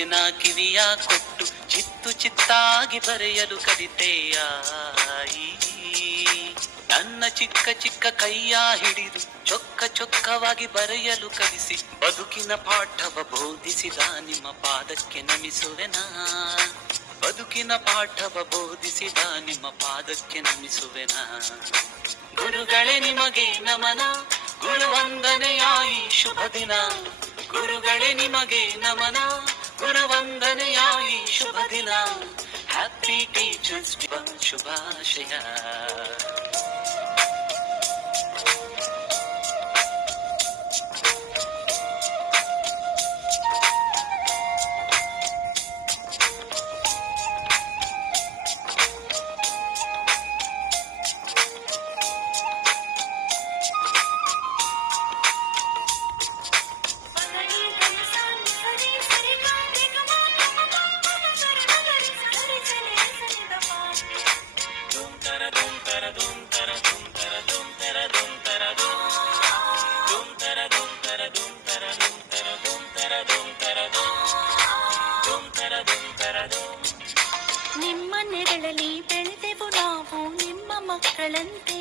ಏನ ಕಿವಿಯ ಕೊಟ್ಟು ಚಿತ್ತು ಚಿತ್ತಾಗಿ ಬರೆಯಲು ಕಲಿತೆಯ ನನ್ನ ಚಿಕ್ಕ ಚಿಕ್ಕ ಕೈಯ ಹಿಡಿದು ಚೊಕ್ಕ ಚೊಕ್ಕವಾಗಿ ಬರೆಯಲು ಕಲಿಸಿ ಬದುಕಿನ ಪಾಠವ ಬೋಧಿಸಿದ ನಿಮ್ಮ ಪಾದಕ್ಕೆ ನಮಿಸುವೆನಾ. ಬದುಕಿನ ಪಾಠವ ಬೋಧಿಸಿದ ನಿಮ್ಮ ಪಾದಕ್ಕೆ ನಮಿಸುವೆನಾ. ಗುರುಗಳೇ ನಿಮಗೆ ನಮನ, ಗುರುವಂದನೆಯಾಯಿ ಶುಭ ದಿನ. ಗುರುಗಳೇ ನಿಮಗೆ ನಮನ, ಗುರುವಂದನೆಯಾಯಿ ಶುಭ ದಿನ. ಹ್ಯಾಪಿ ಟೀಚರ್ಸ್ ಡೇ ಶುಭಾಶಯ. ನಿಮ್ಮ ನೆರಳಲ್ಲಿ ಬೆಳೆದೆವು ನಾವು ನಿಮ್ಮ ಮಕ್ಕಳಂತೆ,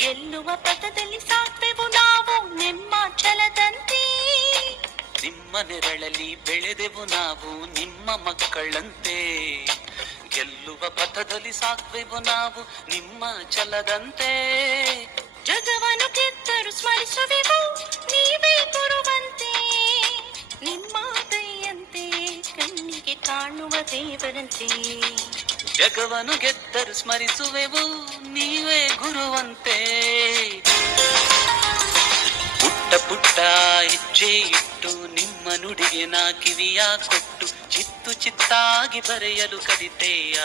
ಗೆಲ್ಲುವ ಪಥದಲ್ಲಿ ಸಾಕ್ತೆವು ನಾವು ನಿಮ್ಮ ಛಲದಂತೆ. ನಿಮ್ಮ ನೆರಳಲ್ಲಿ ಬೆಳೆದೆವು ನಾವು ನಿಮ್ಮ ಮಕ್ಕಳಂತೆ, ಗೆಲ್ಲುವ ಪಥದಲ್ಲಿ ಸಾಕ್ವೆವು ನಾವು ನಿಮ್ಮ ಛಲದಂತೆ. ಜಗವನ್ನು ಗೆದ್ದರು ಸ್ಮರಿಸುವೆವು ನೀವೇ ಗುರುವಂತೆ, ನಿಮ್ಮ ದಯಂತೆ ಕಣ್ಣಿಗೆ ಕಾಣುವ ದೇವರಂತೆ. ಜಗವನ್ನು ಗೆದ್ದರು ಸ್ಮರಿಸುವೆವು ನೀವೇ ಗುರುವಂತೆ. ಪುಟ್ಟ ಪುಟ್ಟ ಹೆಜ್ಜೆ ಇಟ್ಟು ನಿಮ್ಮ ನುಡಿಗೆ ನಾ ಕಿವಿಯ ಕೊಟ್ಟು ಚಿತ್ತು ಚಿತ್ತಾಗಿ ಬರೆಯಲು ಕಲಿತೆಯ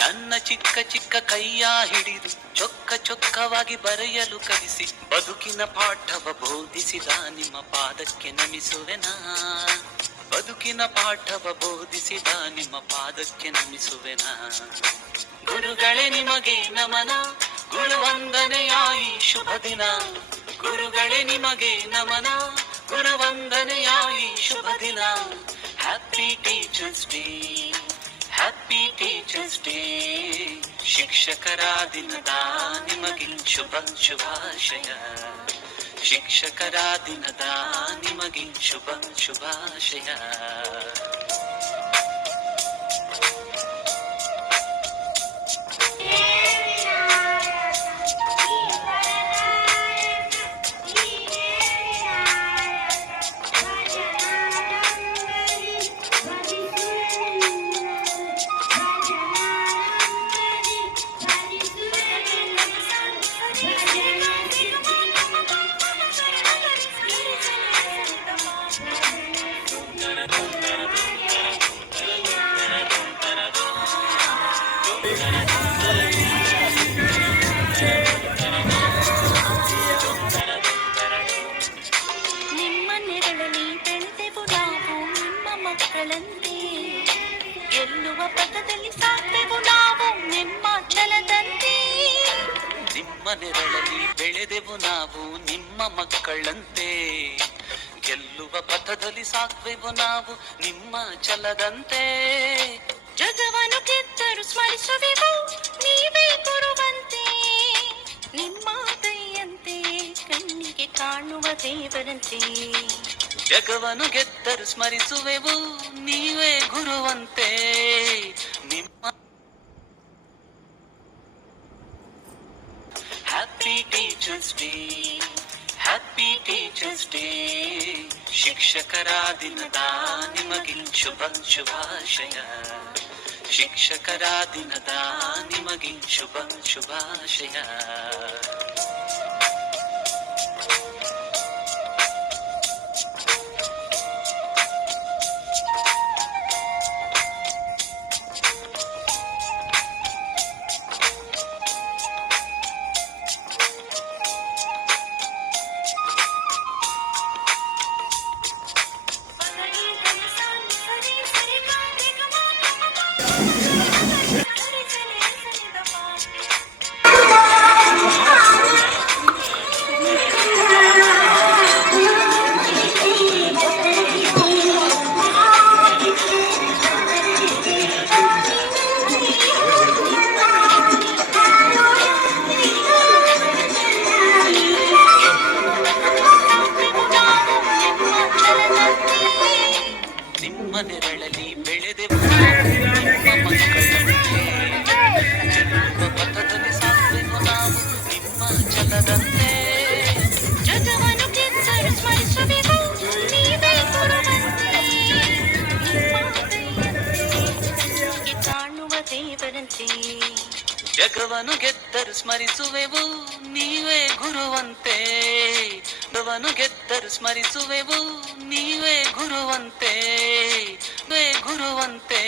ನನ್ನ ಚಿಕ್ಕ ಚಿಕ್ಕ ಕೈಯ ಹಿಡಿದು ಚೊಕ್ಕ ಚೊಕ್ಕವಾಗಿ ಬರೆಯಲು ಕಲಿಸಿ ಬದುಕಿನ ಪಾಠವ ಬೋಧಿಸಿದ ನಿಮ್ಮ ಪಾದಕ್ಕೆ ನಮಿಸುವೆನಾ. ಬದುಕಿನ ಪಾಠವ ಬೋಧಿಸಿದ ನಿಮ್ಮ ಪಾದಕ್ಕೆ ನಮಿಸುವೆನಾ. ಗುರುಗಳೇ ನಿಮಗೆ ನಮನ, ಗುರುವಂದನೆಯಾಯಿ ಶುಭ ದಿನ. ಗುರುಗಳೇ ನಿಮಗೆ ನಮನ, ಗುರುವಂದನೆಯಾಯಿ ಶುಭ ದಿನ. Happy teachers day, happy teachers day. ಶಿಕ್ಷಕರ ದಿನದ ನಿಮಗೆ ಶುಭ ಶುಭಾಶಯ. ಶಿಕ್ಷಕರ ದಿನದ ನಿಮಗೆ ಶುಭ ಶುಭಾಶಯ. ನಿಮ್ಮ ನೆರಳಲ್ಲಿ ಬೆಳೆದೆವು ನಾವು ನಿಮ್ಮ ಮಕ್ಕಳಂತೆ, ಗೆಲ್ಲುವ ಪಥದಲ್ಲಿ ಸಾಕ್ತೆವು ನಾವು ನಿಮ್ಮ ಛಲದಂತೆ. ನಿಮ್ಮ ನೆರಳಲ್ಲಿ ಬೆಳೆದೆವು ನಾವು ನಿಮ್ಮ ಮಕ್ಕಳಂತೆ, ಗೆಲ್ಲುವ ಪಥದಲ್ಲಿ ಸಾಕ್ವೆವು ನಾವು ನಿಮ್ಮ ಛಲದಂತೆ. ಜಗವನ್ನು ಗೆದ್ದರು ಸ್ಮರಿಸುವೆವು ನೀವೇ ಗುರುವಂತೆ, ನಿಮ್ಮ ದಯಂತೆ ಕಣ್ಣಿಗೆ ಕಾಣುವ ದೇವರಂತೆ. ಜಗವನ್ನು ಗೆದ್ದರು ಸ್ಮರಿಸುವೆವು ನೀವೇ ಗುರುವಂತೆ. ನಿಮ್ಮ happy teachers day, happy teachers day. ಶಿಕ್ಷಕರ ದಿನದ ನಿಮಗೆ ಶುಭ ಶುಭಾಶಯ. ಶಿಕ್ಷಕರ ದಿನದ ನಿಮಗೆ ಶುಭ ಶುಭಾಶಯ. ಹಿಮಾಚಲದಂತೆ. ಜಗವನ್ನು ಗೆದ್ದರು ಸ್ಮರಿಸುವೆವು ನೀವೇ ಗುರುವಂತೆ. ನಿಮ್ಮ ದಯೆಯಂತೆ ಕಾಣುವ ದೇವರಂತೆ. ಜಗವನ್ನು ಗೆದ್ದರು ಸ್ಮರಿಸುವೆವು ನೀವೇ ಗುರುವಂತೆ. ಜಗವನ್ನು ಗೆದ್ದರು ಸ್ಮರಿಸುವೆವು ನೀವೇ ಗುರುವಂತೆ. ಗುರುವಂತೆ